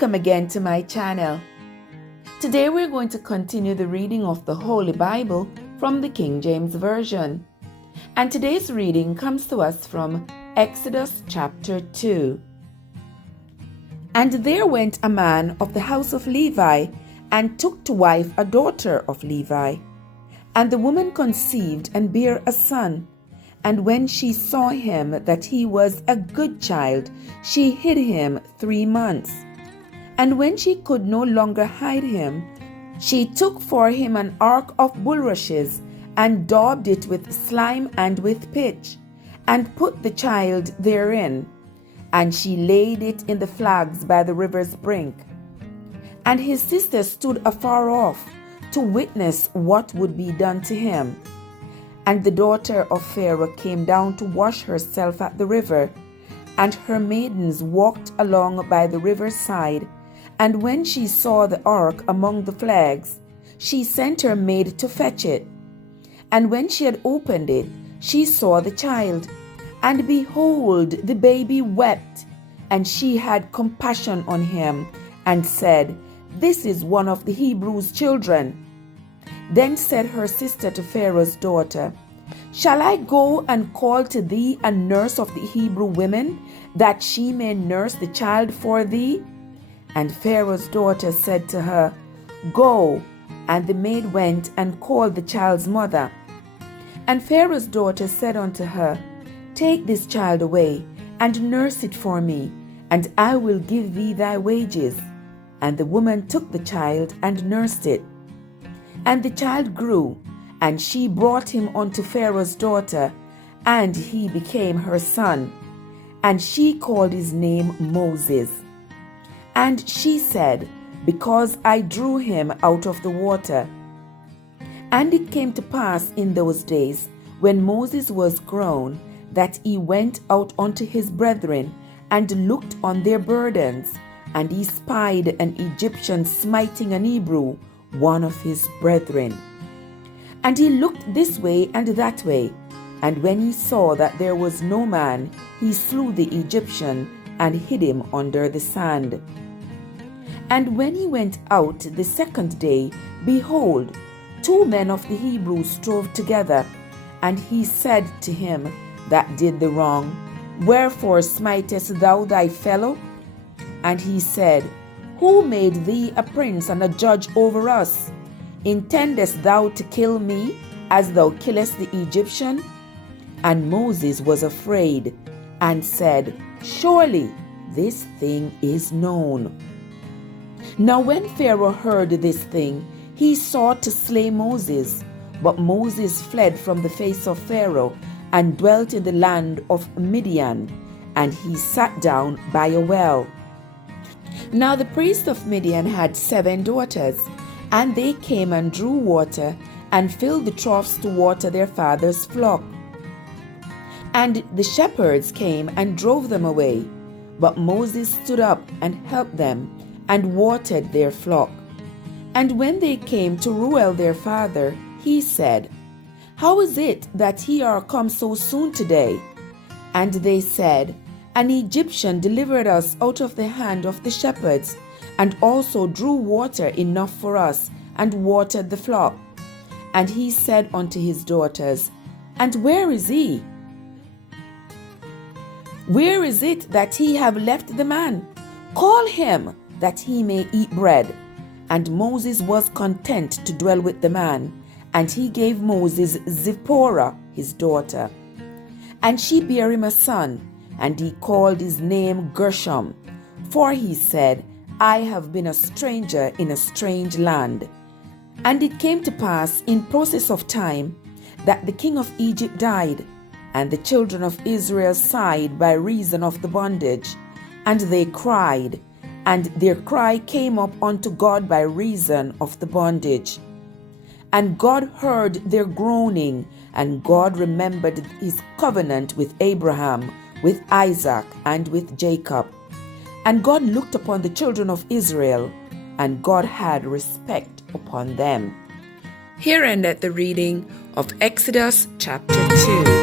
Welcome again to my channel. Today we're going to continue the reading of the Holy Bible from the King James Version. And today's reading comes to us from Exodus chapter 2. And there went a man of the house of Levi, and took to wife a daughter of Levi. And the woman conceived and bare a son. And when she saw him that he was a good child, she hid him 3 months. And when she could no longer hide him, she took for him an ark of bulrushes, and daubed it with slime and with pitch, and put the child therein. And she laid it in the flags by the river's brink. And his sister stood afar off, to witness what would be done to him. And the daughter of Pharaoh came down to wash herself at the river, and her maidens walked along by the river's side. And when she saw the ark among the flags, she sent her maid to fetch it. And when she had opened it, she saw the child. And behold, the baby wept, and she had compassion on him, and said, This is one of the Hebrews' children. Then said her sister to Pharaoh's daughter, Shall I go and call to thee a nurse of the Hebrew women, that she may nurse the child for thee? And Pharaoh's daughter said to her, Go. And the maid went and called the child's mother. And Pharaoh's daughter said unto her, Take this child away, and nurse it for me, and I will give thee thy wages. And the woman took the child and nursed it. And the child grew, and she brought him unto Pharaoh's daughter, and he became her son. And she called his name Moses. And she said, Because I drew him out of the water. And it came to pass in those days, when Moses was grown, that he went out unto his brethren, and looked on their burdens. And he spied an Egyptian smiting an Hebrew, one of his brethren. And he looked this way and that way, and when he saw that there was no man, he slew the Egyptian, and hid him under the sand. And when he went out the second day, behold, 2 men of the Hebrews strove together. And he said to him that did the wrong, Wherefore smitest thou thy fellow? And he said, Who made thee a prince and a judge over us? Intendest thou to kill me, as thou killest the Egyptian? And Moses was afraid, and said, Surely this thing is known. Now when Pharaoh heard this thing, he sought to slay Moses. But Moses fled from the face of Pharaoh, and dwelt in the land of Midian, and he sat down by a well. Now the priest of Midian had 7 daughters, and they came and drew water, and filled the troughs to water their father's flock. And the shepherds came and drove them away. But Moses stood up and helped them, and watered their flock. And when they came to Reuel their father, he said, How is it that ye are come so soon today? And they said, An Egyptian delivered us out of the hand of the shepherds, and also drew water enough for us, and watered the flock. And he said unto his daughters, And where is he? Where is it that he have left the man? Call him, that he may eat bread. And Moses was content to dwell with the man, and he gave Moses Zipporah his daughter. And she bare him a son, and he called his name Gershom, for he said, I have been a stranger in a strange land. And it came to pass in process of time that the king of Egypt died, and the children of Israel sighed by reason of the bondage, and they cried, and their cry came up unto God by reason of the bondage. And God heard their groaning, and God remembered his covenant with Abraham, with Isaac, and with Jacob. And God looked upon the children of Israel, and God had respect upon them. Here endeth the reading of Exodus chapter 2.